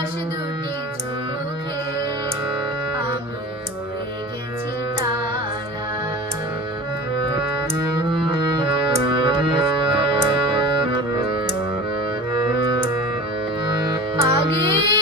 আকাশ দুটি চোখে আমি ধরে গেছি তারা আগে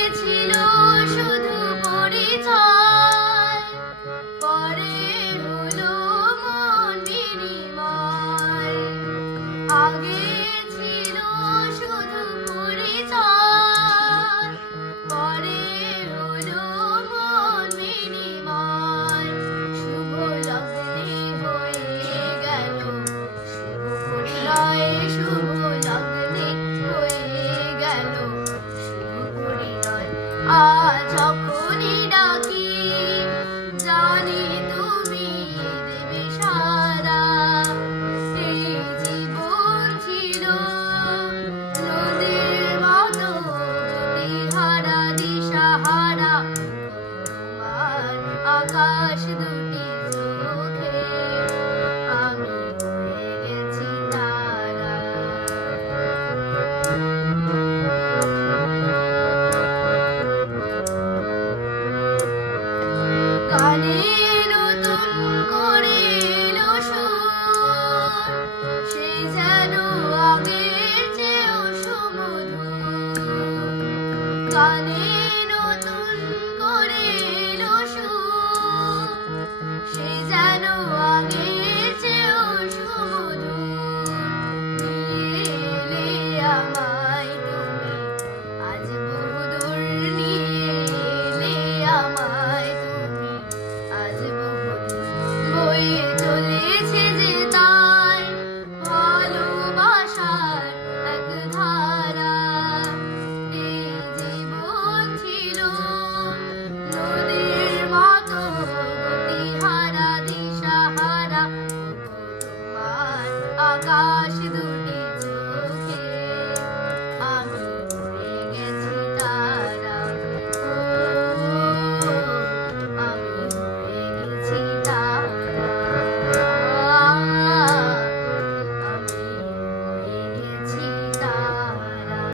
কানে নতুন করে এলো সুর সে যেন আগের চেয়েও সুমধুর। কানে